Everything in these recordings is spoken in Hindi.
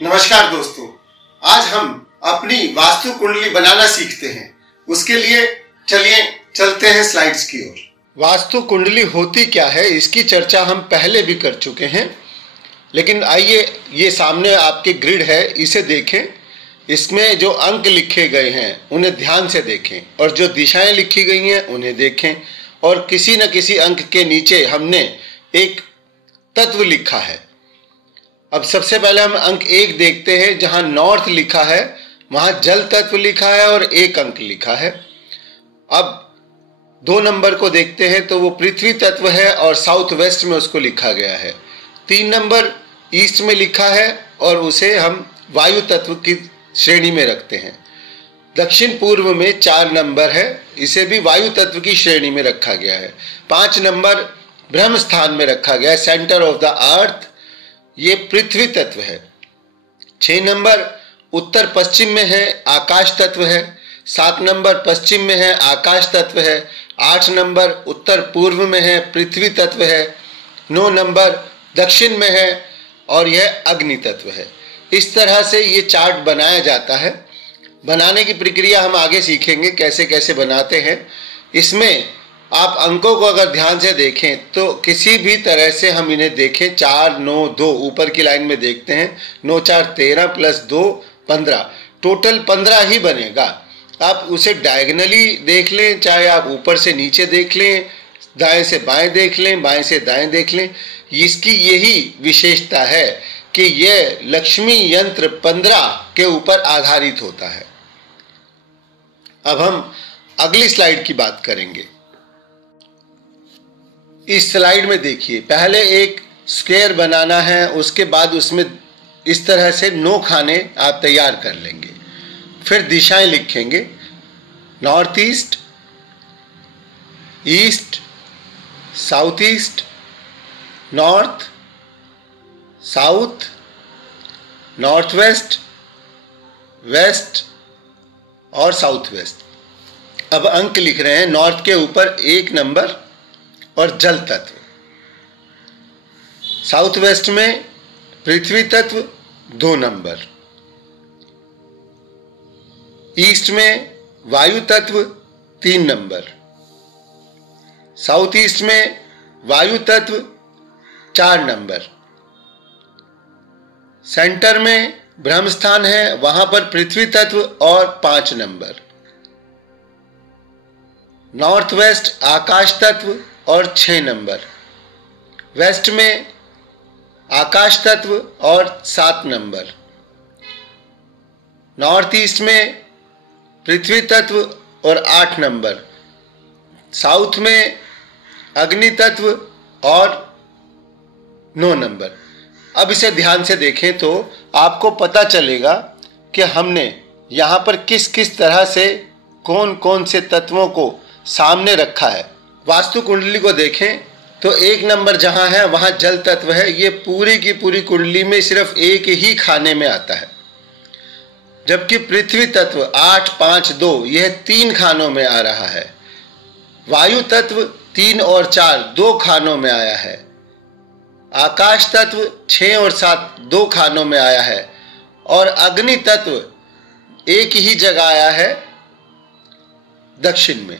नमस्कार दोस्तों, आज हम अपनी वास्तु कुंडली बनाना सीखते हैं। उसके लिए चलिए चलते हैं स्लाइड्स की ओर। वास्तु कुंडली होती क्या है इसकी चर्चा हम पहले भी कर चुके हैं, लेकिन आइए ये सामने आपके ग्रिड है, इसे देखें। इसमें जो अंक लिखे गए हैं उन्हें ध्यान से देखें और जो दिशाएं लिखी गई हैं उन्हें देखें। और किसी न किसी अंक के नीचे हमने एक तत्व लिखा है। अब सबसे पहले हम अंक 1 देखते हैं, जहां नॉर्थ लिखा है वहां जल तत्व लिखा है और 1 अंक लिखा है। अब 2 नंबर को देखते हैं तो वो पृथ्वी तत्व है और साउथ वेस्ट में उसको लिखा गया है। 3 नंबर ईस्ट में लिखा है और उसे हम वायु तत्व की श्रेणी में रखते हैं। दक्षिण पूर्व में 4 नंबर है, इसे भी वायु तत्व की श्रेणी में रखा गया है। 5 नंबर ब्रह्म स्थान में रखा गया है, सेंटर ऑफ द अर्थ, ये पृथ्वी तत्व है। 6 नंबर उत्तर पश्चिम में है, आकाश तत्व है। 7 नंबर पश्चिम में है, आकाश तत्व है। 8 नंबर उत्तर पूर्व में है, पृथ्वी तत्व है। 9 नंबर दक्षिण में है और यह अग्नि तत्व है। इस तरह से ये चार्ट बनाया जाता है। बनाने की प्रक्रिया हम आगे सीखेंगे कैसे कैसे बनाते हैं। इसमें आप अंकों को अगर ध्यान से देखें तो किसी भी तरह से हम इन्हें देखें, 4 9 2 ऊपर की लाइन में देखते हैं, 9 4 13 प्लस 2 15, टोटल 15 ही बनेगा। आप उसे डायगनली देख लें, चाहे आप ऊपर से नीचे देख लें, दाएं से बाएं देख लें, बाएं से दाएं देख लें। इसकी यही विशेषता है कि यह लक्ष्मी यंत्र 15 के ऊपर आधारित होता है। अब हम अगली स्लाइड की बात करेंगे। इस स्लाइड में देखिए, पहले एक स्क्वायर बनाना है, उसके बाद उसमें इस तरह से 9 खाने आप तैयार कर लेंगे। फिर दिशाएं लिखेंगे, north east, east, south east, north, south, north west, west और साउथ वेस्ट। अब अंक लिख रहे हैं, नॉर्थ के ऊपर 1 नंबर और जल तत्व, साउथ वेस्ट में पृथ्वी तत्व 2 नंबर, ईस्ट में वायु तत्व 3 नंबर, साउथ ईस्ट में वायु तत्व 4 नंबर, सेंटर में ब्रह्म स्थान है, वहां पर पृथ्वी तत्व और 5 नंबर, नॉर्थ वेस्ट आकाश तत्व और 6 नंबर, वेस्ट में आकाश तत्व और 7 नंबर, नॉर्थ ईस्ट में पृथ्वी तत्व और 8 नंबर, साउथ में अग्नि तत्व और 9 नंबर। अब इसे ध्यान से देखें तो आपको पता चलेगा कि हमने यहाँ पर किस किस तरह से कौन कौन से तत्वों को सामने रखा है। वास्तु कुंडली को देखें तो 1 नंबर जहां है वहां जल तत्व है। ये पूरी की पूरी कुंडली में सिर्फ एक ही खाने में आता है, जबकि पृथ्वी तत्व 8 5 2 यह 3 खानों में आ रहा है। वायु तत्व 3 और 4 2 खानों में आया है। आकाश तत्व 6 और 7 2 खानों में आया है और अग्नि तत्व एक ही जगह आया है, दक्षिण में।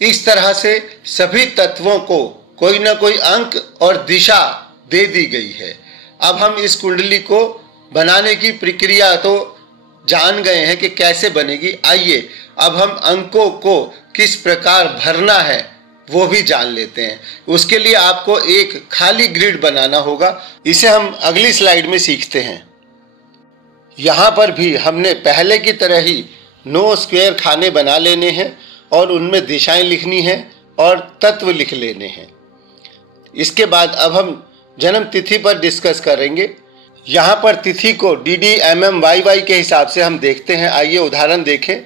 इस तरह से सभी तत्वों को कोई ना कोई अंक और दिशा दे दी गई है। अब हम इस कुंडली को बनाने की प्रक्रिया तो जान गए हैं कि कैसे बनेगी। आइए अब हम अंकों को किस प्रकार भरना है वो भी जान लेते हैं। उसके लिए आपको एक खाली ग्रिड बनाना होगा। इसे हम अगली स्लाइड में सीखते हैं। यहाँ पर भी हमने पहले की तरह ही 9 स्क्वायर खाने बना लेने हैं और उनमें दिशाएं लिखनी है और तत्व लिख लेने हैं। इसके बाद अब हम जन्म तिथि पर डिस्कस करेंगे। यहाँ पर तिथि को DD MM YY के हिसाब से हम देखते हैं। आइए उदाहरण देखें,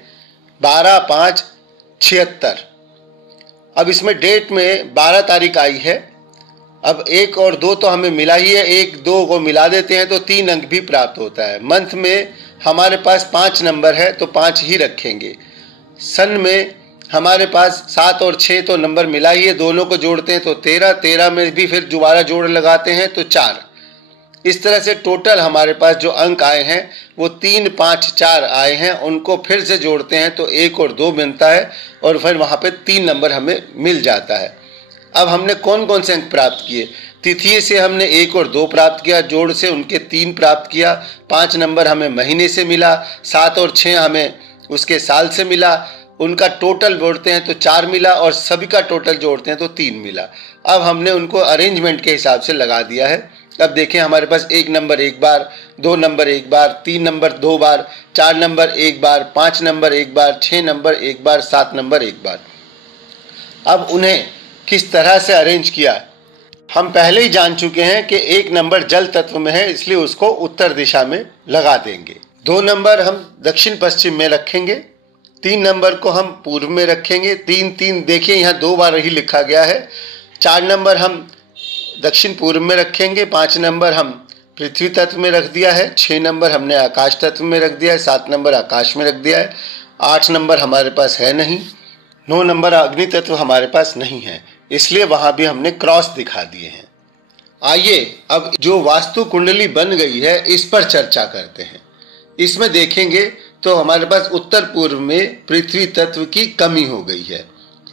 12/5/76। अब इसमें डेट में 12 तारीख आई है। अब 1 और 2 तो हमें मिला ही है, 1 2 को मिला देते हैं तो 3 अंक भी प्राप्त होता है। मंथ में हमारे पास 5 नंबर है तो 5 ही रखेंगे। सन में हमारे पास 7 और 6 तो नंबर मिला ही है, दोनों को जोड़ते हैं तो 13 में भी फिर दोबारा जोड़ लगाते हैं तो 4। इस तरह से टोटल हमारे पास जो अंक आए हैं वो 3, 5, 4 आए हैं। उनको फिर से जोड़ते हैं तो 1 और 2 बनता है और फिर वहाँ पे 3 नंबर हमें मिल जाता है। अब हमने कौन कौन से अंक प्राप्त किए? तिथि से हमने 1 और 2 प्राप्त किया, जोड़ से उनके 3 प्राप्त किया, 5 नंबर हमें महीने से मिला, 7 और 6 हमें उसके साल से मिला, उनका टोटल जोड़ते हैं तो 4 मिला और सभी का टोटल जोड़ते हैं तो 3 मिला। अब हमने उनको अरेंजमेंट के हिसाब से लगा दिया है। अब देखें हमारे पास 1 नंबर 1 बार, 2 नंबर 1 बार, 3 नंबर 2 बार, 4 नंबर 1 बार, 5 नंबर 1 बार, 6 नंबर 1 बार, 7 नंबर 1 बार। अब उन्हें किस तरह से अरेंज किया हम पहले ही जान चुके हैं कि 1 नंबर जल तत्व में है, इसलिए उसको उत्तर दिशा में लगा देंगे। 2 नंबर हम दक्षिण पश्चिम में रखेंगे, 3 नंबर को हम पूर्व में रखेंगे, 3 देखिए यहाँ 2 बार ही लिखा गया है। 4 नंबर हम दक्षिण पूर्व में रखेंगे, 5 नंबर हम पृथ्वी तत्व में रख दिया है, 6 नंबर हमने आकाश तत्व में रख दिया है, 7 नंबर आकाश में रख दिया है, 8 नंबर हमारे पास है नहीं, 9 नंबर अग्नि तत्व हमारे पास नहीं है, इसलिए वहां भी हमने क्रॉस दिखा दिए हैं। आइए अब जो वास्तु कुंडली बन गई है इस पर चर्चा करते हैं। इसमें देखेंगे तो हमारे पास उत्तर पूर्व में पृथ्वी तत्व की कमी हो गई है,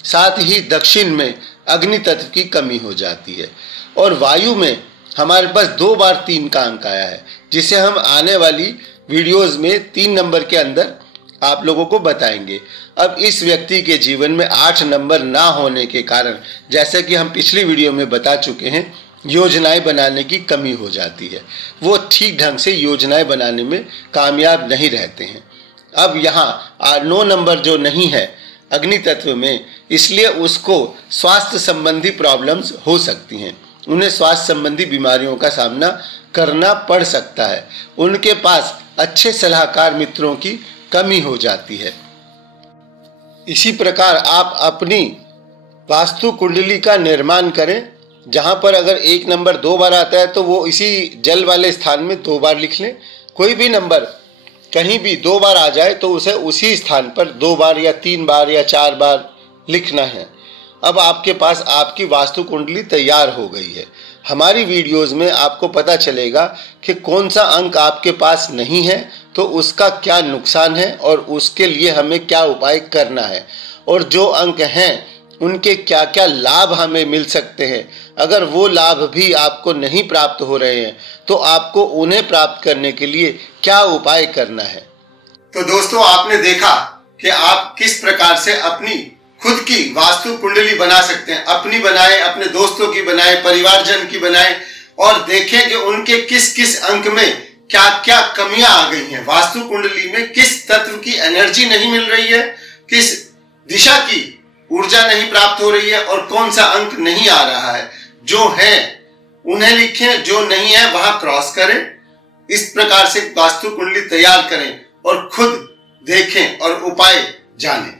साथ ही दक्षिण में अग्नि तत्व की कमी हो जाती है और वायु में हमारे पास 2 बार 3 का अंक आया है, जिसे हम आने वाली वीडियोस में 3 नंबर के अंदर आप लोगों को बताएंगे। अब इस व्यक्ति के जीवन में 8 नंबर ना होने के कारण, जैसे कि हम पिछली वीडियो में बता चुके हैं, योजनाएं बनाने की कमी हो जाती है। वो ठीक ढंग से योजनाएं बनाने में कामयाब नहीं रहते हैं। अब यहाँ 9 नंबर जो नहीं है अग्नि तत्व में, इसलिए उसको स्वास्थ्य संबंधी प्रॉब्लम्स हो सकती हैं, उन्हें स्वास्थ्य संबंधी बीमारियों का सामना करना पड़ सकता है, उनके पास अच्छे सलाहकार मित्रों की कमी हो जाती है। इसी प्रकार आप अपनी वास्तु कुंडली का निर्माण करें, जहां पर अगर 1 नंबर 2 बार आता है तो वो इसी जल वाले स्थान में 2 बार लिख लें। कोई भी नंबर कहीं भी 2 बार आ जाए तो उसे उसी स्थान पर 2 बार या 3 बार या 4 बार लिखना है। अब आपके पास आपकी वास्तु कुंडली तैयार हो गई है। हमारी वीडियोस में आपको पता चलेगा कि कौन सा अंक आपके पास नहीं है तो उसका क्या नुकसान है और उसके लिए हमें क्या उपाय करना है, और जो अंक हैं उनके क्या क्या लाभ हमें मिल सकते हैं। अगर वो लाभ भी आपको नहीं प्राप्त हो रहे हैं तो आपको उन्हें प्राप्त करने के लिए क्या उपाय करना है। तो दोस्तों, आपने देखा कि आप किस प्रकार से अपनी खुद की वास्तु कुंडली बना सकते हैं। अपनी बनाए, अपने दोस्तों की बनाए, परिवारजन की बनाए और देखें कि उनके किस किस अंक में क्या क्या कमियां आ गई हैं। वास्तु कुंडली में किस तत्व की एनर्जी नहीं मिल रही है, किस दिशा की ऊर्जा नहीं प्राप्त हो रही है और कौन सा अंक नहीं आ रहा है। जो है उन्हें लिखें, जो नहीं है वहां क्रॉस करें। इस प्रकार से वास्तु कुंडली तैयार करें और खुद देखें और उपाय जानें।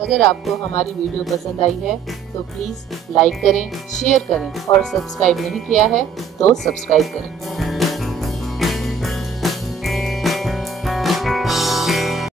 अगर आपको हमारी वीडियो पसंद आई है तो प्लीज लाइक करें, शेयर करें और सब्सक्राइब नहीं किया है तो सब्सक्राइब करें।